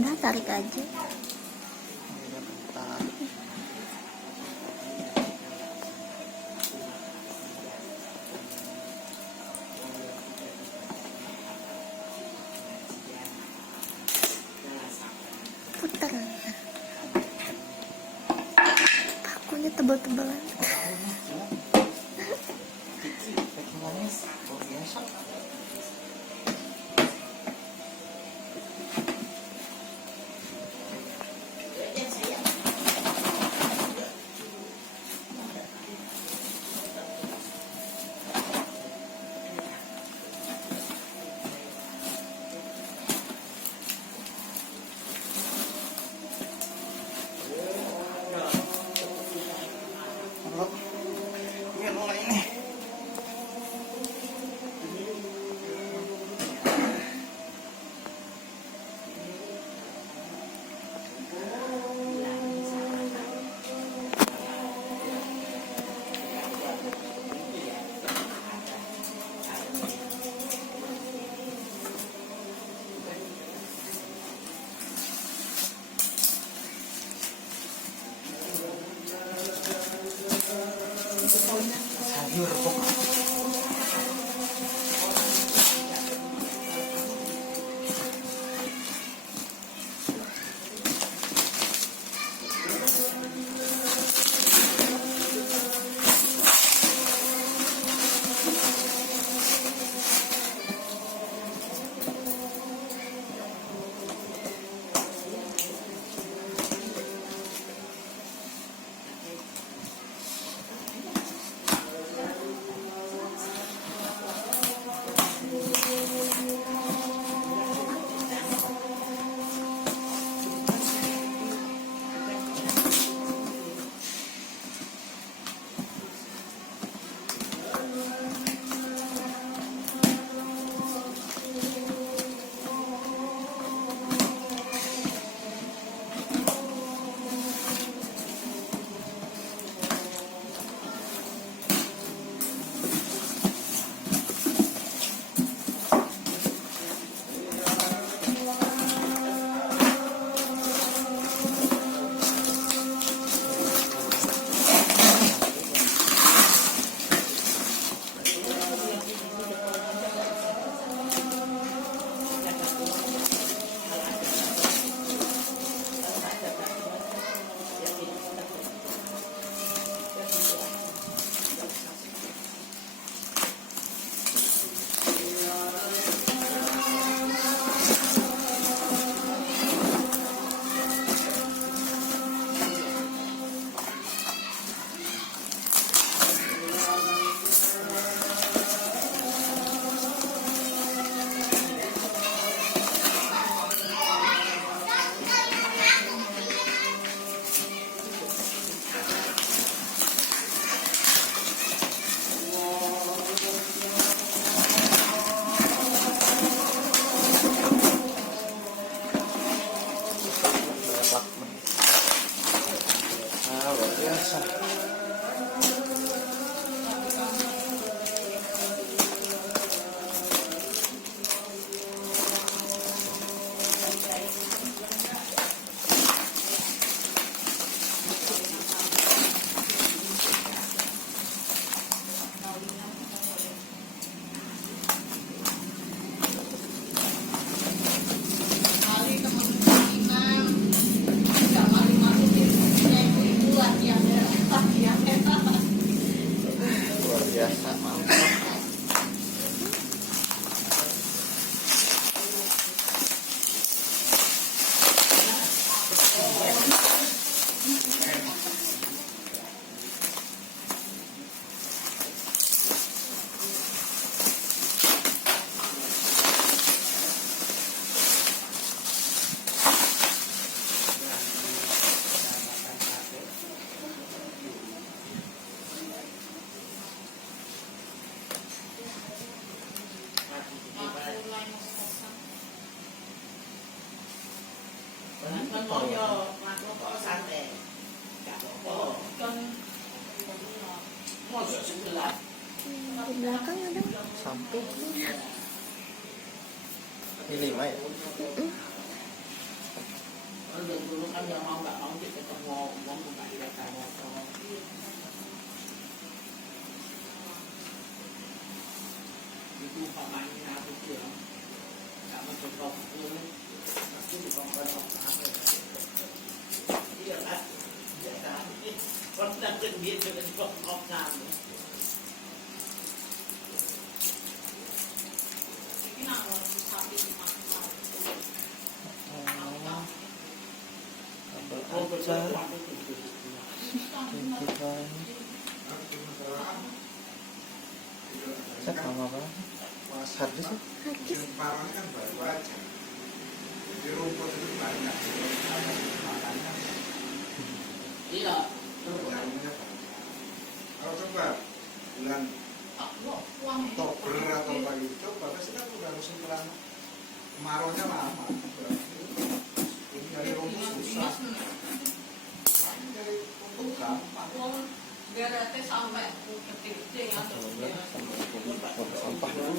Udah tarik aja. Putar. Pakunya tebal-tebalan. Sayur pokoknya. Luar biasa. Luar biasa, mantap. Mau yo, makro kok santai. Gak apa-apa. Kan mau sebelah. Di belakang ada. Sampai ini 5 ya. Dari dulu kan yang mau nggak mau kita ketemu ngomong bukan dia kamu itu pemainnya aku dia nggak mau coba dulu aku di bangsa apa iya kan ya kan pernah dia juga di bangsa ini nama sapi Saya sama apa? Hadis ya? Parahnya kan baru aja. Di rumput itu banyak. Makannya iya banyak. Kalau coba bulan Oktober atau apa itu, coba pasti kan udah musim kemaraunya lama. Ini dari rumput susah. Dari rumput gampang. Beratnya sampai kecil-kecil ya. Sampah dulu.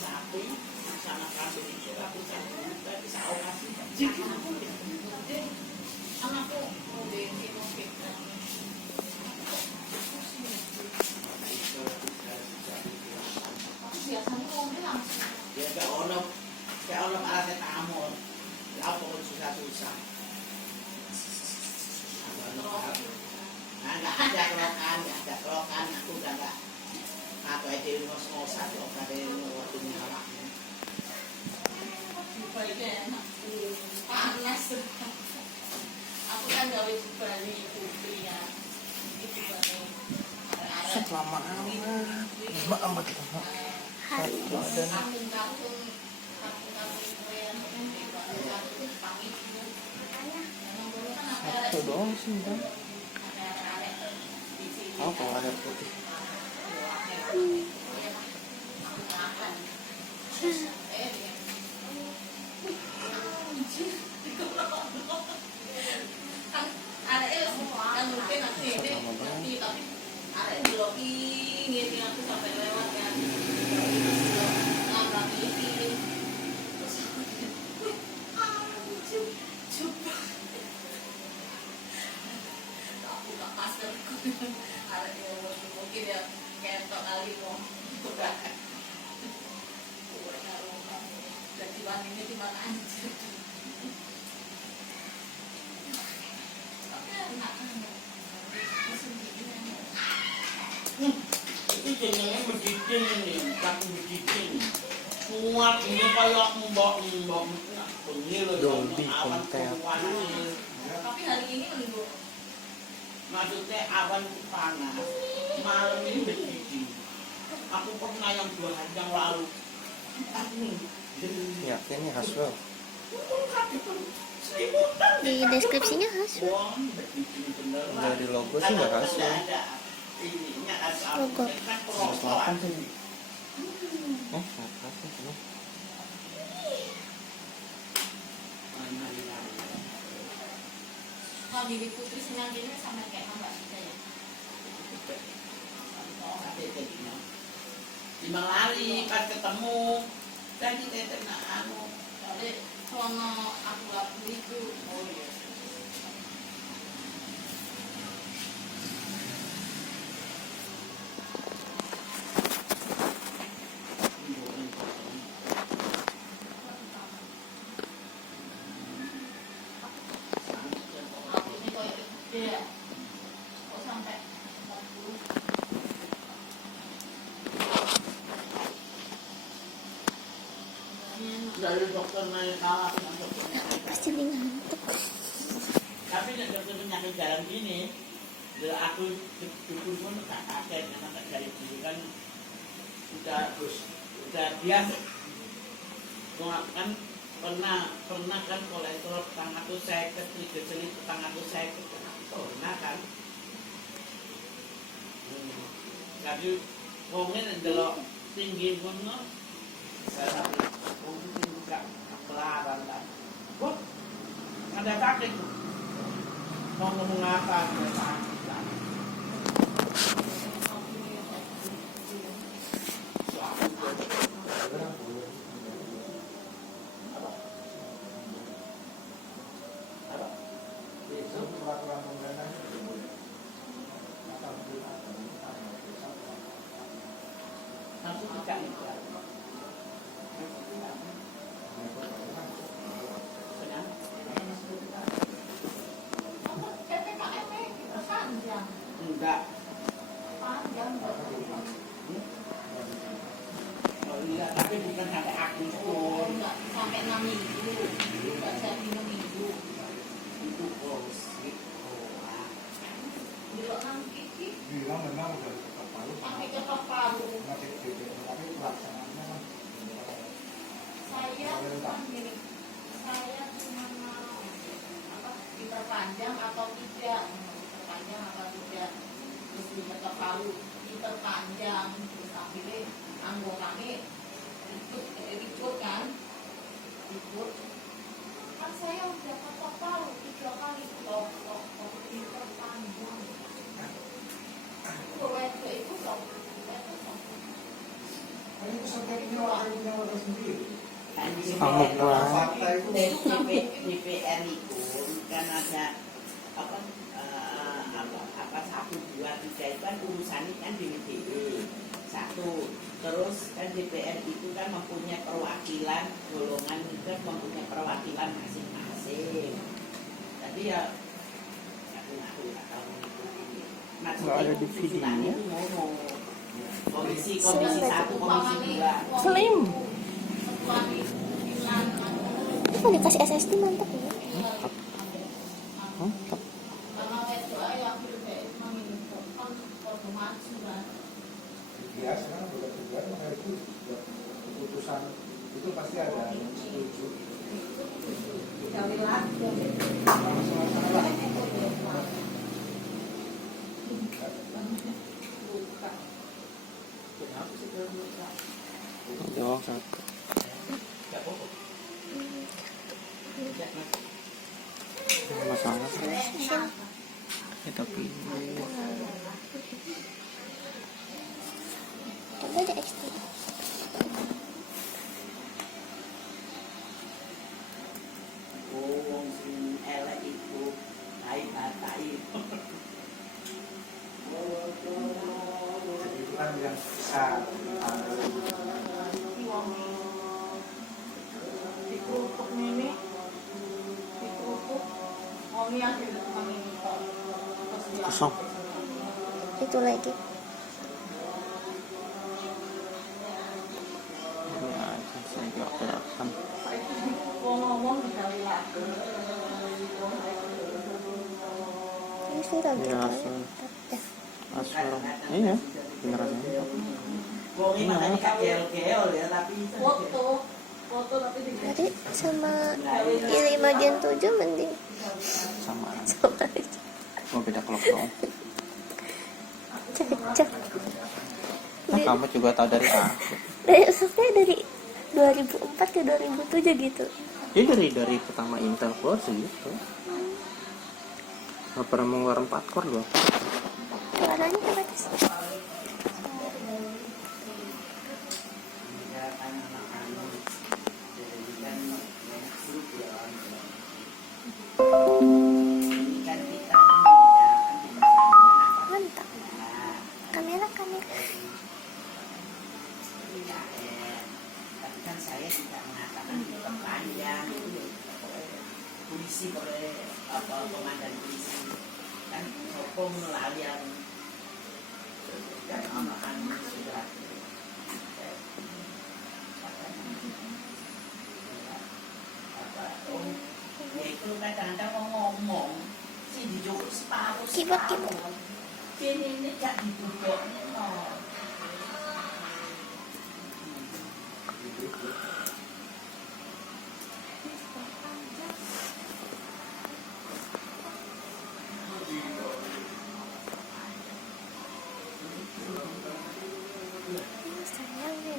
Sapi sama kasih itu lapisan tapi saya kasih anakku mau biasanya ngomong langsung ya kayak orang paracetamol ya apa susah-susah nggak ada kerokan aku udah nggak apa aja ngos-ngosan kok ada waktu nyalaknya baiknya enak panas aku kan gawe bani putri ya itu bani Lama amat. Hari Ada satu doang sih kan. Apa air putih? mungkin ya kayak kali mau dan dibandingnya cuma anjir itu jenengnya berdiding ini tapi berdiding kuat ini kayak mbok bunyi loh awan panas tapi hari ini mendung maksudnya awan panas malam ini berdiding aku pernah yang 2 hari yang lalu Ya, ini Haswell. di deskripsinya Haswell. Udah di logo sih nggak Haswell. Logo. 108 sih. 108 sih. Kalau Bibi Putri senang gini sama kayak Mbak Sita ya. Timbang lari pas ketemu dan kita tenang anu. Jadi kalau aku gak begitu, oh iya. Dari dokter naik kalah dengan dokter Pasti dia ngantuk. tapi dokter penyakit jalan gini aku dukun pun tak kaget karena dari dulu kan udah biasa kan pernah kan kolesterol petang atau seket triglycerid petang atau seket pernah kan tapi ngomongin adalah tinggi pun Saya mungkin buka pelaran kan. Wah, ada kakek tuh. Mau ngomong apa? Ada kakek kan. Nanti buka itu. Enggak. Oh iya, tapi bukan sampai Agustus. Sampai 6 minggu, nggak jadi 6 minggu. Itu gosip. Belok nang kiki, Bilang memang udah ketok palu. sampai ketok palu. Masih DPR, tapi pelaksanaannya kan Saya kan gini, saya cuma mau apa diperpanjang atau tidak, diperpanjang atau tidak. Terus di ketok palu diperpanjang, terus akhirnya anggotanya ikut kan, ikut. Kan saya udah ketok palu 3 kali kok diperpanjang. Itu dong. ini pesertanya wakil punya warga sendiri. Amuk banget. Fakta itu DPR itu kan ada apa satu dua tiga itu kan urusannya kan DPD satu. Terus kan DPR itu kan mempunyai perwakilan golongan itu kan mempunyai perwakilan masing-masing. Jadi ya aku nggak tahu mengikuti. Nggak ada di videonya. Itu ngomong komisi 1, komisi 2. Slim. Ini kalau dikasih SSD mantap ya. Mantap. ya sekarang udah tujuan maka itu buat keputusan itu pasti ada yang setuju. Sama-sama lah. Doang satu. Masalah ya, tapi Coba ada ekstra. Wong sing elek itu tai-tai. Jadi itu kan yang bisa Dikerupuk ini, dikerupuk, Omi akhirnya kami kosong. Itu lagi. Ya, saya juga kelihatan. ngomong dikali lagi. Ini viral Ya, juga. asal. Iya, beneran ya. Wong iki makane gak gel-gel ya tapi Foto tapi dikali. Jadi sama Iri bagian 7 mending Sama. sama aja. Oh, beda klub dong. Cocok. Nah, kamu juga tahu dari aku. Soalnya dari 2004 ke 2007 gitu. Dia dari pertama Intel keluar segitu. Nggak pernah mengeluarkan 4 core loh. Warnanya apa sih? Mantap. Kamera. Tapi kan saya tidak mengatakan diperpanjang polisi oleh komandan polisi kan hukum melalui yang kan anak sudah ya itu kadang-kadang ngomong si dijuk separuh Kibot. ini gak diduduk no. Sayang ya.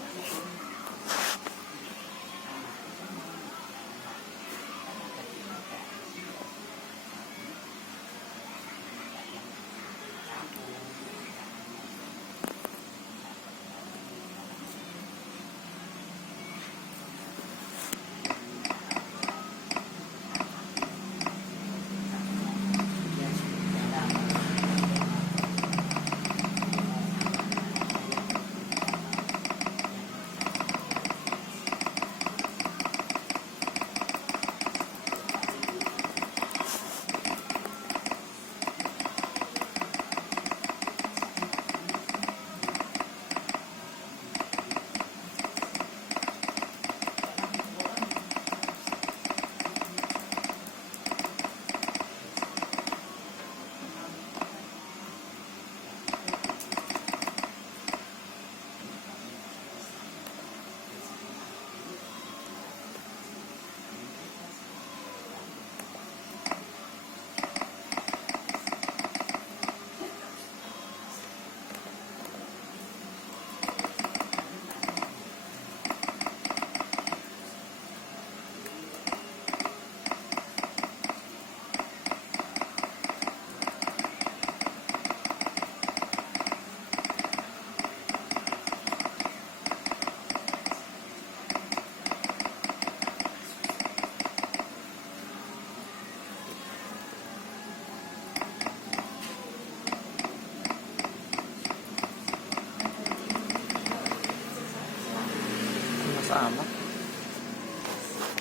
amat.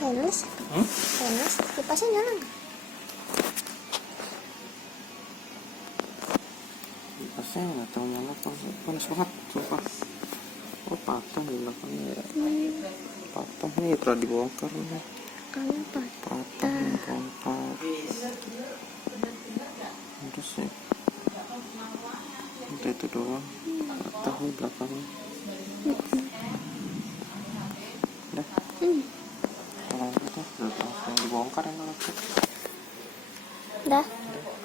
Keles, Hmm? keles, kipasnya nyala nggak? Kipasnya nggak tahu nyala apa. Panas banget, sumpah. Oh patah di belakangnya ya. Patah nih, telah dibongkar nih. Kamu Patah nih, bongkar. Terus sih. Udah itu doang. Patah nih belakangnya. Udah. Kalau gitu, udah langsung dibongkar yang ngelecek. Dah.